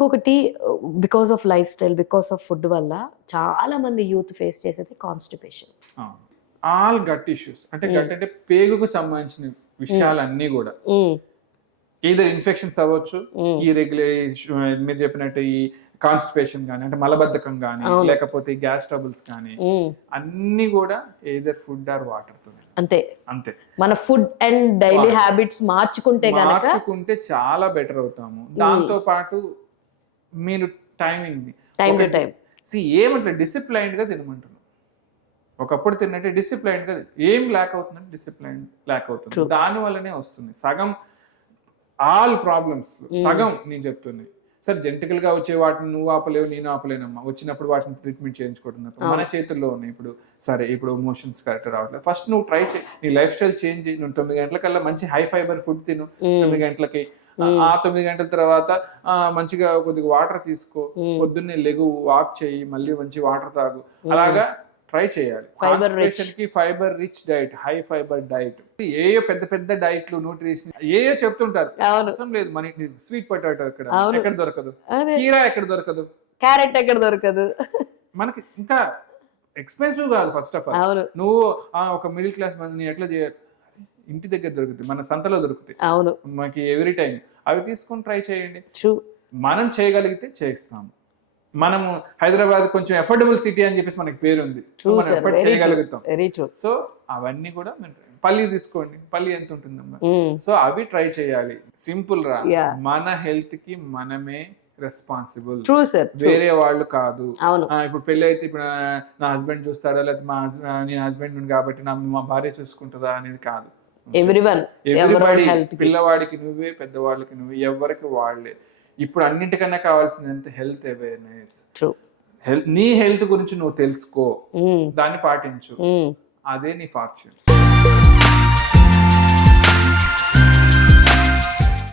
ఇంకొకటి because of life style, because of food వల్ల చాలా మంది యూత్ ఫేస్ చేసేది కాన్స్టిపేషన్. ఆల్ గట్ ఇష్యూస్ అంటే గట్ అంటే పేగుకు సంబంధించిన విషయాలన్నీ కూడా ఈధర్ ఇన్ఫెక్షన్స్ అవ్వచ్చు, ఈ రెగ్యులర్ మీరు చెప్పినట్టు ఈ కాన్స్టిపేషన్ కానీ అంటే మలబద్ధకం కానీ లేకపోతే గ్యాస్ ట్రబుల్స్ కానీ అన్ని కూడా ఏదర్ ఫుడ్ ఆర్ వాటర్ తో అంతే అంతే. మన ఫుడ్ అండ్ డైలీ హ్యాబిట్స్ మార్చుకుంటే చాలా బెటర్ అవుతాము. దాంతో పాటు మీరు టైం టు టైం ఏమంటారు డిసిప్లైన్డ్ గా తినమంటున్నాం. ఒకప్పుడు తిన్నట్టే డిసిప్లైన్డ్ గా ఏం ల్యాక్ అవుతుందంటే డిసిప్లైన్ ల్యాక్ అవుతుంది. దాని వల్లనే వస్తుంది సగం ఆల్ ప్రాబ్లమ్స్ సగం. నేను చెప్తుంది సార్ జెనెటికల్ గా వచ్చే వాటిని నువ్వు ఆపలేవు నేను ఆపలేనమ్మా, వచ్చినప్పుడు వాటిని ట్రీట్మెంట్ చేయించుకోవడం మన చేతుల్లో ఉన్నాయి. ఇప్పుడు సరే ఇప్పుడు ఎమోషన్స్ కరెక్ట్ రావట్లేదు, ఫస్ట్ నువ్వు ట్రై చేయి, నీ లైఫ్ స్టైల్ చేంజ్ చేయి. నువ్వు 9 గంటలకల్లా మంచి హై ఫైబర్ ఫుడ్ తిను 9 గంటలకి. ఆ 9 గంటల తర్వాత మంచిగా కొద్దిగా వాటర్ తీసుకో, పొద్దున్నే లెగు, వాక్ చేయి, మళ్ళీ మంచి వాటర్ తాగు. అలాగా ట్రై చేయాలి. కాన్స్టిపేషన్ కి fibre rich diet, high fibre diet, ఏయో పెద్ద పెద్ద డైట్లు న్యూట్రిషన్ ఏయో చెప్తుంటారు. అవసరం లేదు. మనకి స్వీట్ పొటాటో ఎక్కడ దొరకదు, కీరా ఎక్కడ దొరకదు, క్యారెట్ ఎక్కడ దొరకదు, మనకి ఇంకా ఎక్స్పెన్సివ్ కాదు. ఫస్ట్ ఆఫ్ ఆల్ నువ్వు ఒక మిడిల్ క్లాస్ మంది ఎట్లా చేయాలి, ఇంటి దగ్గర దొరుకుతాయి, మన సంతలో దొరుకుతాయి మనకి ఎవ్రీ టైం. అవి తీసుకొని ట్రై చేయండి. మనం చేయగలిగితే చేస్తాము. మనము హైదరాబాద్ కొంచెం అఫోర్డబుల్ సిటీ అని చెప్పేసి మనకి పేరు ఉంది, సో మనం ఎఫర్ట్ చేయగలుగుతాం. సో అవన్నీ కూడా పల్లి తీసుకోండి, పల్లి ఎంత ఉంటుందమ్మా, సో అవి ట్రై చేయాలి. సింపుల్ రా, మన హెల్త్ కి మనమే రెస్పాన్సిబుల్, వేరే వాళ్ళు కాదు. ఇప్పుడు పెళ్లి అయితే ఇప్పుడు నా హస్బెండ్ చూస్తాడా లేకపోతే నేను హస్బెండ్ కాబట్టి మా భార్య చూసుకుంటుందా అనేది కాదు. ఎవ్రీబడి, పిల్లవాడికి నువ్వే, పెద్దవాళ్ళకి నువ్వే, ఎవరికి వాళ్ళే. ఇప్పుడు అన్నిటికన్నా కావాల్సింది హెల్త్ అవేర్నెస్. నీ హెల్త్ గురించి నువ్వు తెలుసుకో, దాన్ని పాటించు, అదే నీ ఫార్చ్యూన్.